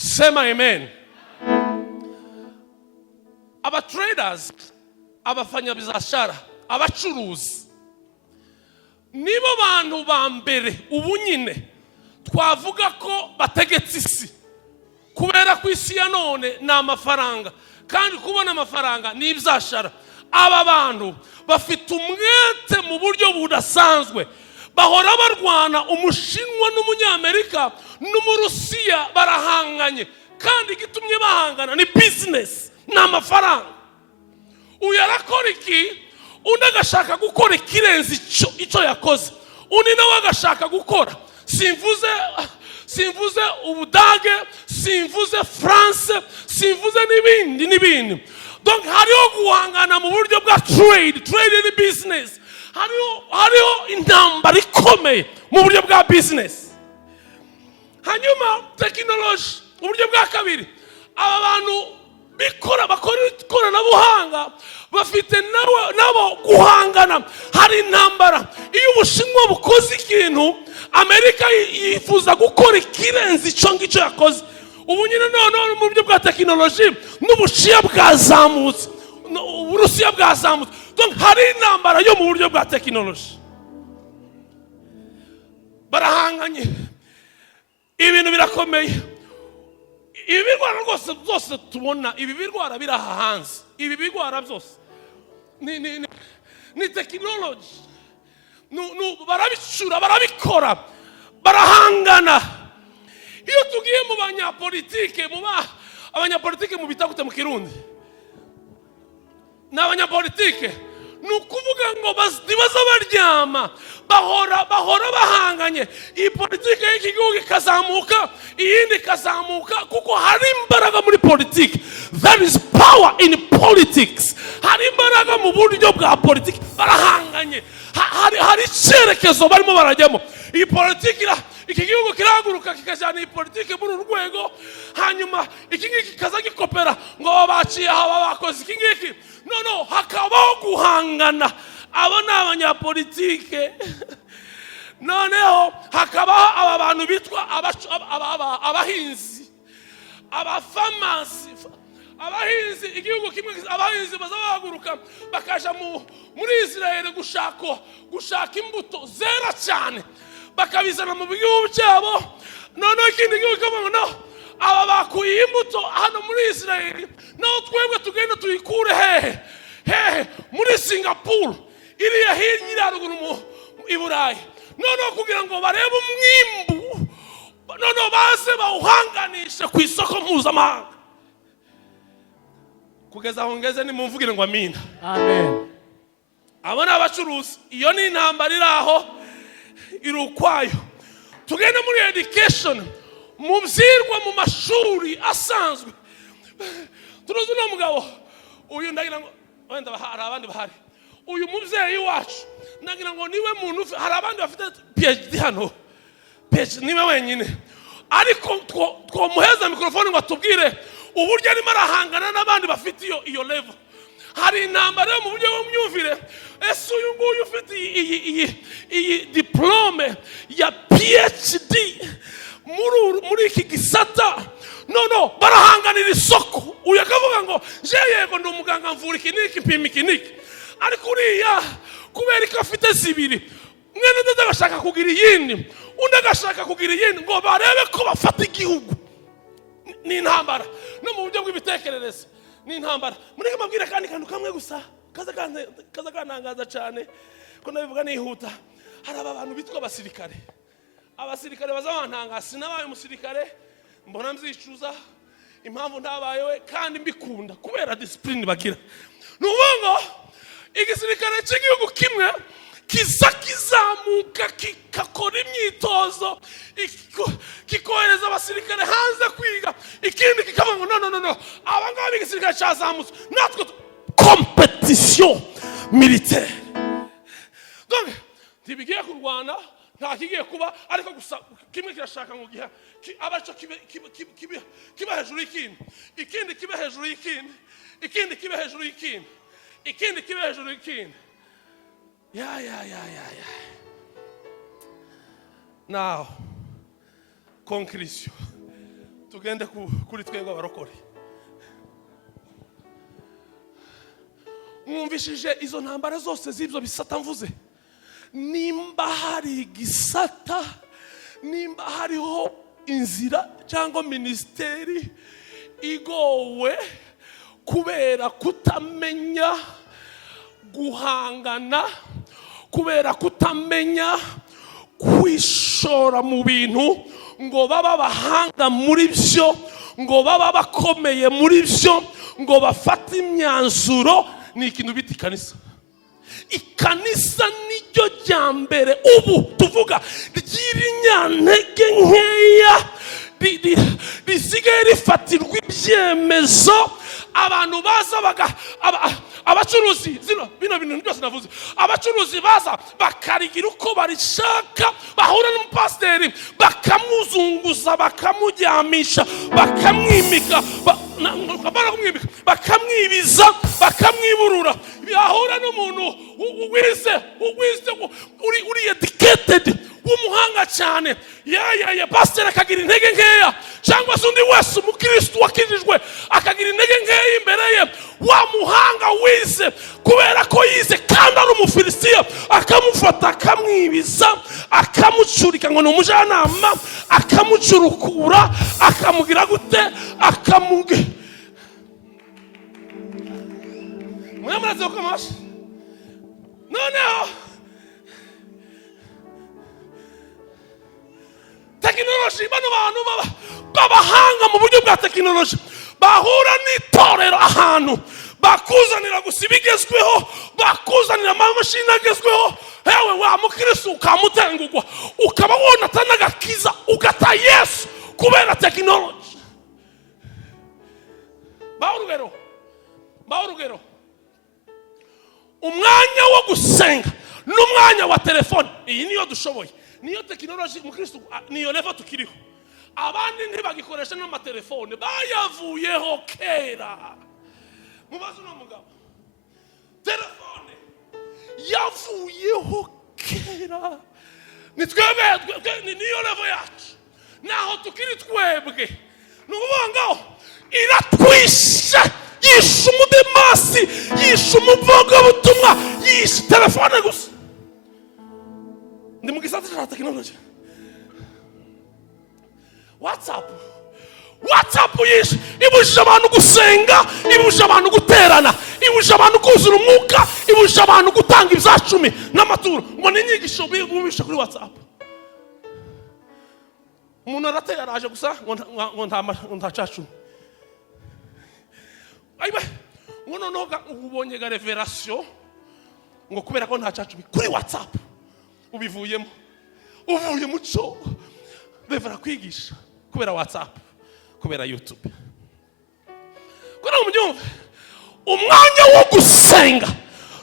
Sema amen. Aba traders, abafanya biashara, abacuruzi nibo bantu ba mbere ubu nyine twavuga ko bategetse isi, kubera ko isi ya none ni amafaranga, kandi kubona amafaranga ni ibyashara. Aba bantu bafite umwete mu buryo budasanzwe, bahora barwana. Umushinwa n'umunyamerika n'umurusiya barahanganye, kandi gitumye bahangana ni business, ni amafaranga. Uyu arakora iki, undi agashaka gukora ikirenze icyo yakoze, undi nawe agashaka gukora. Simvuze Ubudage, simvuze France, simvuze n'ibindi. Donc hariho guhangana mu buryo bwa trade ni business. Hariho intambara ikomeye mu buryo bwa business. Hanyuma technology, uburyo bwa kabiri, aba bantu bakora ikoranabuhanga bafite nabo guhangana. Hari intambara. Iyo Ubushinwa bukoze ikintu, Amerika yifuza gukora ikirenze icyo ngicyo yakoze. Ubu nyine none mu buryo bwa technology n'Ubushiya bwazamutse, Uburusiya bwazamutse. Donc hari intambara yo mu buryo bwa technology. Barahanganye, ibintu birakomeye. Ibi birwara rwose byose tubona, ibi birwara biraha hanze. Ibi birwara byose ni technology. Barabicura, barabikora, barahangana. Iyo tugiye mu banyapolitike, abanyapolitike mu bitagute mu Kirundi, n'abanyapolitike nukuvuga ngo bazibaza baryama, bahora bahanganye. Iyi politike y'iki gihugu ikazamuka, iyindi ikazamuka, kuko hari imbaraga muri politike. There is power in politics. Hari imbaraga mu buryo bwa politike. Barahanganye, hari icyerekezo barimo barajyamo. Iyi politike iki gihugu kirahaguruka kikajyana iyi politike muri urwego, hanyuma iki ngiki kaza gikopera ngo babaciye aho bakoze iki ngiki. No, hakabaho guhangana. Abo ni abanyapolitike. Noneho hakabaho aba bantu bitwa abahinzi, abafamasi, abahinzi. Igihugu kimwe abahinzi bazabahaguruka bakaja muri Israel gushaka imbuto zera cyane, bakabizana mu gihugu cyabo. Noneho ikindi gihugu kavuga no, aba bakuye imbuto hano muri Israel, naho twebwe tugenda tuyikure hehe muri Singapore, iriya hirya haruguru mu Iburayi. Noneho kugira ngo barebe umwimbu, noneho baze bawuhanganishe ku isoko mpuzamahanga. Kugeza aho ngeze nimumvugire ngo amina. Amen. Abo ni abacuruzi. Iyo ni intambara iri aho, iri ukwayo. Tugenda muri education, mu byirwa mu mashuri asanzwe. Turuzi no mugabo uyu, ndagira ngo wenda hari abandi bahari. Uyu mubyeyi wacu ndagira ngo niwe muntu, hari abandi bafite PhD hano, PhD niwe wenyine. Ariko twomuheza mikrofone ngo atubwire uburyo arimo arahangana n'abandi bafite iyo level. Hari intambara yo mu buryo bw'imyumvire. Ese uyu nguyu ufite iyi diplome ya PhD muri iki gisata, no barahanganira isoko. Uyu akavuga ngo je yego ndi umuganga mvura iki niki mpima iki niki, ariko uriya kubera ko afite zibiri, mwene ndetse agashaka kugira iyindi, undi agashaka kugira iyindi, ngo barebe ko bafata igihugu. Ni intambara no mu buryo bw'ibitekerezo, ni intambara. Mureke mabwire kandi kantu kamwe gusa kaza kanangaza cyane ko nabivuga nihuta. Hari abantu bitwa abasirikare. Abasirikare bazabantanga, sinabaye umusirikare, mbona mzicuza impamvu ndabayewe, kandi mbikunda kubera discipline bagira. Nubongo igisirikare cy'igihugu kimwe kizamuka kikakora imyitozo, kikohereza abasirikare hanze kwiga, ikindi kikavuga no abangaba igisirikare cyazamutse, natwe competition militaire. Donc ntibigiye kurwana, nta kigiye kuba, ariko gusa kimwe kirashaka ngo giha abaco kiba hejuru y'ikindi, ikindi kiba hejuru y'ikindi, ikindi kiba hejuru y'ikindi, ikindi kiba hejuru y'ikindi. Yeah. Now, conclusion. tugende kuri twebwe abarokore. Mwumvishije izo ntambara zose z'ibyo bisata mvuze. Nimba hari igisata, nimba hariho inzira cyangwa ministeri igowe kubera kutamenya guhangana, kubera kutamenya kwishora mu bintu ngo baba bahanga muri byo, ngo baba bakomeye muri byo, ngo bafate imyanzuro, ni ikintu bita ikanisa. Ikanisa niryo rya mbere ubu tuvuga ry'irinyantege nkeya risigaye rifatirwa ibyemezo. Abantu baza abacuruzi bino bintu byose navuze, abacuruzi baza bakarigira uko barishaka, bahura n'umupasiteri bakamuzunguza, bakamujyamisha, bakamwimika, bakamwibiza, bakamwiburura. Yahura n'umuntu wize uri educated, w'umuhanga cyane, ya pasiteri akagira intege nkeya, cyangwa se undi wese umukristo wakijijwe akagira intege nkeya imbere ye. Wa muhanga wize kubera ko yize kandi ari umufilisitiya, akamufata akamwibiza, akamucurika ngo ni umujyanama, akamucurukura, akamugira gute, muramuratse ko amashi. Noneho tekinoloji, bano bantu babahanga mu buryo bwa tekinoloji bahura n'itorero ahantu, bakuzanira gusa ibigezweho, bakuzanira amamashini agezweho. Hewe wa mukristo ukamutengugwa, ukaba wona atanagakiza, ugata Yesu kubera tekinoloji. Baurugero umwanya wo gusenga n'umwanya wa telefone, iyi niyo dushoboye, niyo tekinoloji mukristo, niyo level tukiriho. Abandi ntibagikoresha n'amatelefone, bayavuyeho kera. Mubazo no mugabo, telefone yavuyeho kera. Ni twebwe niyo level yacu, naho tukiri twebwe. Nukuvuga ngo iratwisha, yisha umudemasi, yisha umuvugabutumwa, yisha telefone gusa. Ndi mu gisata cya tekinoloji. WhatsApp yishe, ibujije abantu gusenga, ibujije abantu guterana, ibujije abantu kuzura umwuka, ibujije abantu gutanga ibyacumi n'amaturo. Ngo ni inyigisho bibishe kuri WhatsApp. Umuntu arateye araje gusa ngo ntacacumi. Aibe ngo noneho ubonye ga revelation ngo kubera ko ntacacumi kuri WhatsApp ubivuyemo, uvuye muco bevera kwigisha kubera WhatsApp, kubera YouTube. Kuna umubyumve, umwanya wo gusenga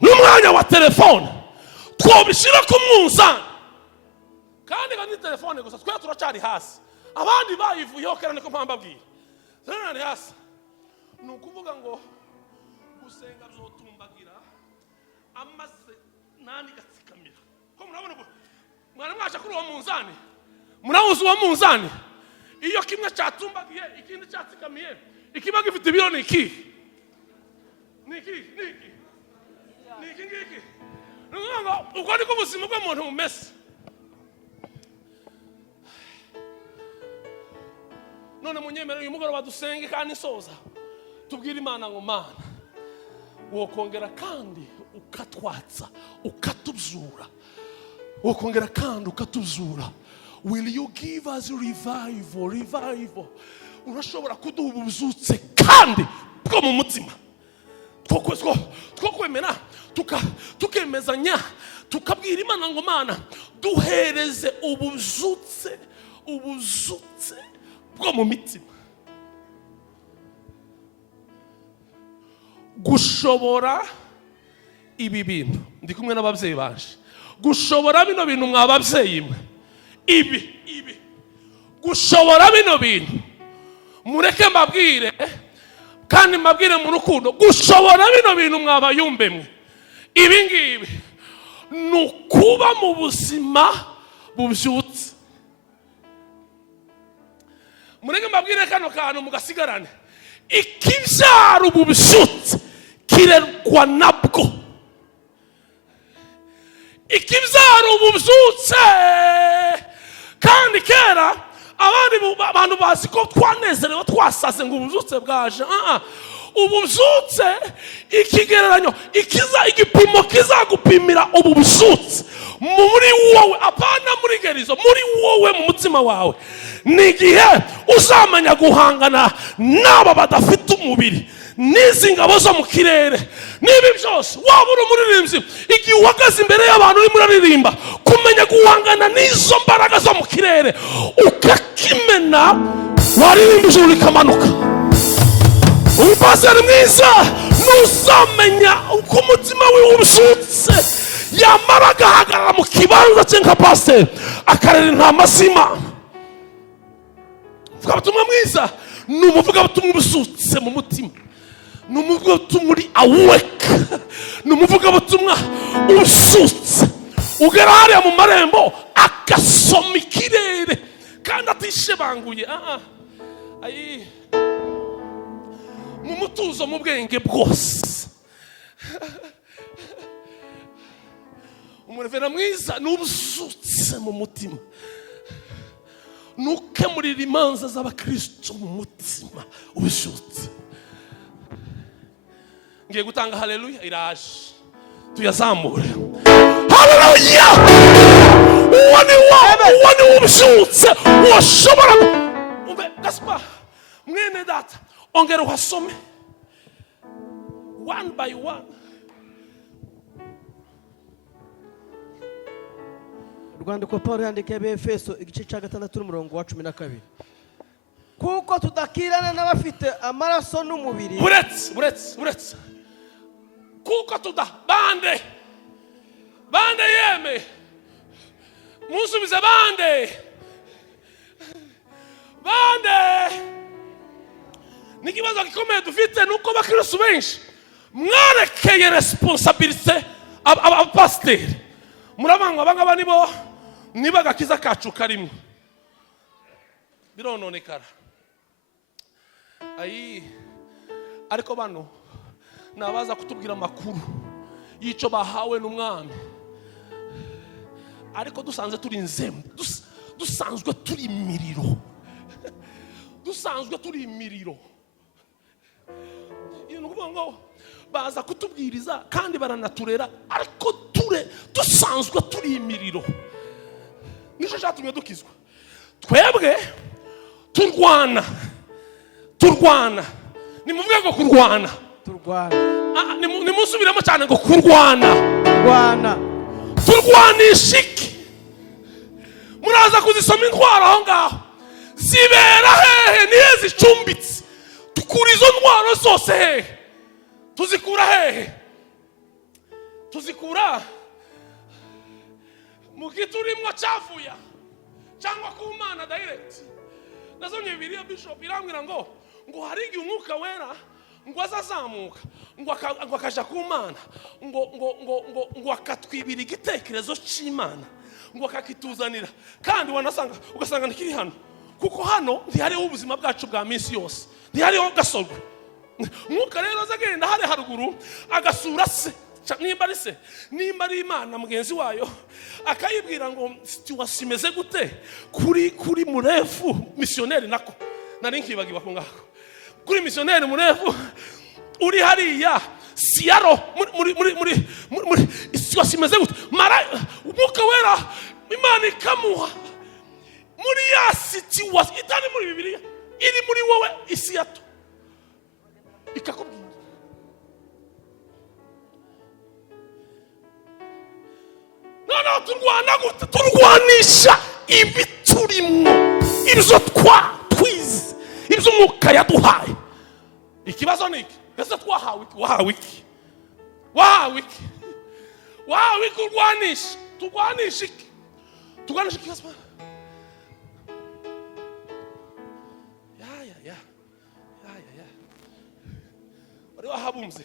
n'umwanya wa telefone twobishira ku munzani. Kandi kandi telefone gusa twe turacari hasi, abandi bayivuyeho kera niko mpambabwiye. Zana hasi nukuvuga ngo gusenga byotumbagira amaze nani gatsikamira. Ko murabona ko mwana mwaje kuri uwo munzani, murawuzi uwo munzani, iyo kimwe cyatumbagiye ikindi cyatsikamiye, ikiba gifite ibiro niki nukuvuga uko niko ubuzima bw'umuntu bumeze. None munyemere uyu mugoroba dusenge kandi soza tubwire Imana ngo Mana wokongera kandi ukatwatsa, ukatubzura, wokongera kandi ukatubzura. Will you give us revival? Urashobora kuduha ubuzutse kandi bwo mu mutima, two kwemera tukemezanya, tukabwira Imana ngo Mana duhereze ubuzutse bwo mu mitima. Gushobora ibi bintu, ndi kumwe n'ababyeyi baje, gushobora bino bintu mwababyeyi mwe, ibi gushobora bino bintu, mureke mbabwire kandi mbabwire mu rukundo, gushobora bino bintu mwabayumbe mwe, ibi ngibi nukuba mu buzima bubyutse. murenge mbabwire kano kantu mugasigarane. Ikibyaro ubusutse kirerwa nabwo. Ikibyaro ubusutse kandi kera abantu bazi ko twanezerewe twasaze ngo ubusutse bwaje. Ubusutse ikigereranyo igipimo kizagupimira ubu busutse muri wowe, apana muri gerizo, muri wowe mu mutima wawe, ni igihe uzamenya guhangana n'aba badafite umubiri n'izi ngabo zo mu kirere n'ibi byose. Waba uri umuririmbyi, igihe uhagaze imbere y'abantu urimo uraririmba, kumenya guhangana n'izo mbaraga zo mu kirere ukakimena, waririmba ijuru rikamanuka. Umupasiteri mwiza ntuzamenya uko umutima we ubusutse, yamara agahagarara mu kibanza cye nka pasiteri akarera intama z'Imana. Umuvugabutumwa mwiza ni umuvugabutumwa ubusutse mu mutima, ni umuvugabutumwa uri awake, ni umuvugabutumwa ubusutse ugera hariya mu marembo agasoma ikirere kandi atishebanguye. Mu mutuzo mu bwenge bwose. Umurevera mwiza ni ubusutse mu mutima, nukemurira imanza z'abakristo mu mutima ubusutse. Ngiye gutanga haleluya, iraje tuyazamure. Haleluya! Uwani ubusutse washobora umbe Gaspar mwene data, ongera uhasome one by one. Urwandiko Paulo yandikiye Efeso igice cya 6 n'umurongo wa 12. Kuko tudakirana n'abafite amaraso n'umubiri. Buretse. Kuko bande yeme. Musubize bande. Nikibazo gikomeye dufite nuko abakristo benshi mwarekeye responsabilité abapasiteri. Murabanga abangaba nibo agakiza kacu karimo birononekara. Ariko bano nabaza kutubwira amakuru y'icyo bahawe n'umwami, ariko dusanzwe turi inzembe, dusanzwe turi imiriro, nukuvuga ngo baza kutubwiriza kandi baranaturera, ariko dusanzwe turi imiriro. Nico cyatumye dukizwa. Twebwe turwana. Nimuvuge ngo kurwana. Nimusubiremo cyane ngo kurwana. Turwanisha iki? Muraza kuzisoma intwaro aho ngaho. Zibera hehe nihe zicumbitse? Tukura izo ntwaro zose hehe? Tuzikura hehe? Tuzikura mu giturimwa cyavuya cyangwa ku Mana direct. Nazomye Bibiliya Bishop irambwira ngo hari igihe umwuka wera ngo azazamuka ngo akaja ku Mana ngo akatwibira igitekerezo cy'Imana ngo akakituzanira, kandi ugasanga nikiri hano, kuko hano ntihariho ubuzima bwacu bwa minsi yose, ntihariho gasorwa. Umwuka rero azagenda hari haruguru agasura se, nimba ari Imana mugenzi wayo, akayibwira ngo wasimeze gute kuri murefu missionnaire. Nako nari nkibagiwe ko ngako kuri missionnaire murefu uri hariya siaro muri wasimeze gute mara umwuka wera Imana ikamuha muri ya situation itari muri Bibiliya, iri muri wowe isi yato ikakubwira. Turwanisha ibiturimo ibyo twize, ibyo umwuka yaduhaye. Ikibazo ni iki? Ese wahawe iki? Turwanisha iki? Wari wahabumze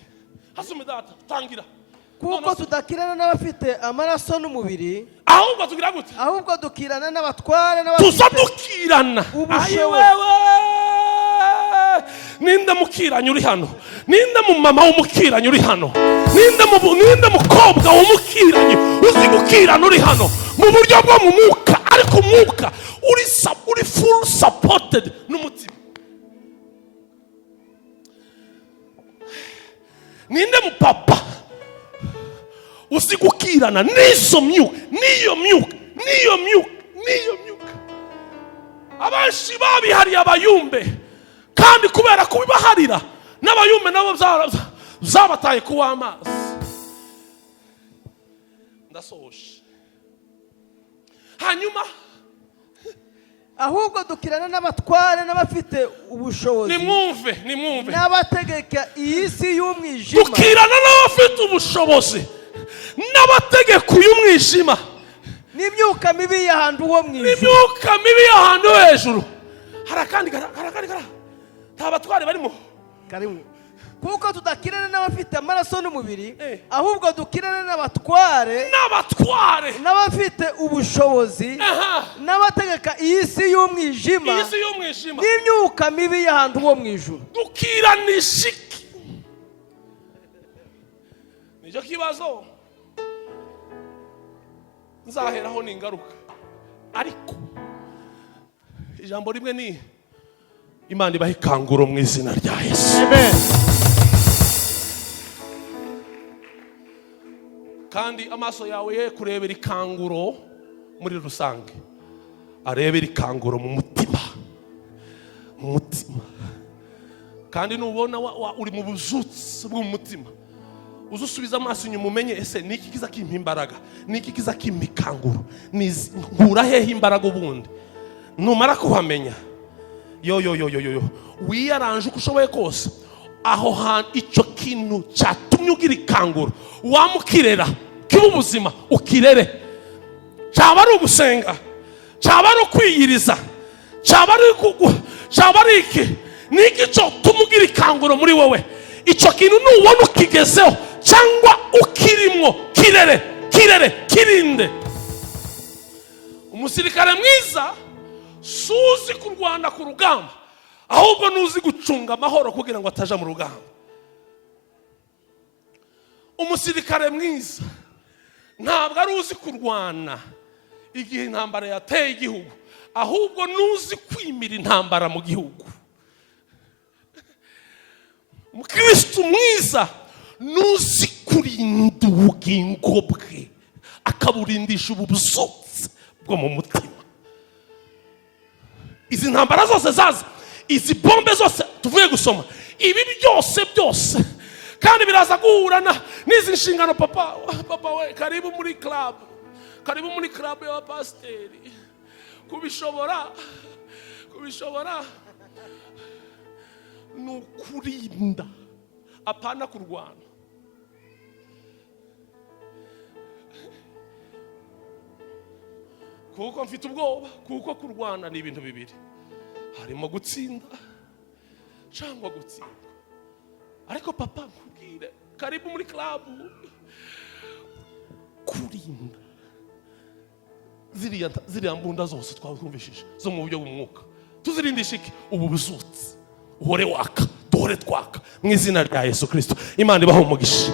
hasome data tangira. Kuko tudakirana n'abafite amaraso n'umubiri, ahubwo tugira gute? Ahubwo dukirana n'abatware tuzadukirana. Ubushobozi ninde mukiranye uri hano, ninde mu mama w'umukiranye uri hano, ninde mukobwa w'umukiranye uzi gukirana uri hano mu buryo bwo mu mwuka, ariko umwuka uri full supported n'umutima. Ninde mu papa uzi gukirana n'izo myuka, niyo myuka. Abenshi babihariye abayumbe, kandi kubera kubibaharira n'abayumbe nabo zabataye kuwa amazi. Ndasohoje. Hanyuma ahubwo dukirana n'abatware n'abafite ubushobozi, nimwumve n'abategeka iyi si y'umwijima. Dukirana n'abafite ubushobozi n'abategeka y'umwijima, n'imyuka mibi y'ahantu ho mu ijuru. N'imyuka mibi y'ahantu hejuru. Harakandi tabatware barimo. Karimu. Kuko tudakirana n'abafite amaraso n'umubiri, ahubwo dukirana n'abatware n'abafite ubushobozi, n'abategeka iyi si y'umwijima, n'imyuka mibi y'ahantu ho mu ijuru. Dukiranisha iki? Nicyo kibazo nzaheraho n'ingaruka. Ariko ijambo rimwe ni Imana ibahe ikanguro mu izina rya Yesu. Amen. Kandi amaso yawe ye kurebera ikanguro muri rusange, arebera ikanguro mu mutima. Kandi nubona uri mu buzutsi bw'umutima, uzusubiza amaso inyuma umenye ese niki kiza kimpa imbaraga, niki kiza kimpa ikanguro, nkura hehe imbaraga ubundi. Numara kuhamenya, wiyaranje uko ushoboye kose, aho hantu icyo kintu cyatumye ugira ikanguro wamukirera kiba ubuzima, ukirere. Cyaba ari ugusenga, cyaba ari ukwiyiriza, cyaba ari iki, niki cyo tumugira ikanguro muri wowe. Icyo kintu nubona ukigezeho cyangwa ukirimo, kirinde. Umusirikare mwiza suzi kurwana ku rugamba, ahubwo nuzi gucunga amahoro kugira ngo ataja mu rugamba. Umusirikare mwiza ntabwo ari uzi kurwana igihe intambara yateye igihugu, ahubwo nuzi kwimira intambara mu gihugu. Umukristo mwiza nuzi kurinda ubugingo bwe, akaburindisha ubuzutsi bwo mu mutima. Izi ntambara zose zaza, izi bombe zose tuvuye gusoma, ibi byose kandi biraza guhurana n'izi nshingano. Papa we, karibu muri club y'abapasiteri. Kubishobora nukurinda, apana kurwana. Kuko mfite ubwoba, kuko kurwana ni ibintu bibiri, harimo gutsinda cyangwa gutsindwa. Ariko papa nkubwire, karibu muri club, kurinda ziriya mbunda zose twumvishije zo mu buryo bw'umwuka, tuzirindisha iki? Ubu buzutsi uhore waka, duhore twaka mu izina rya Yesu Kristo. Imana ibahe umugisha.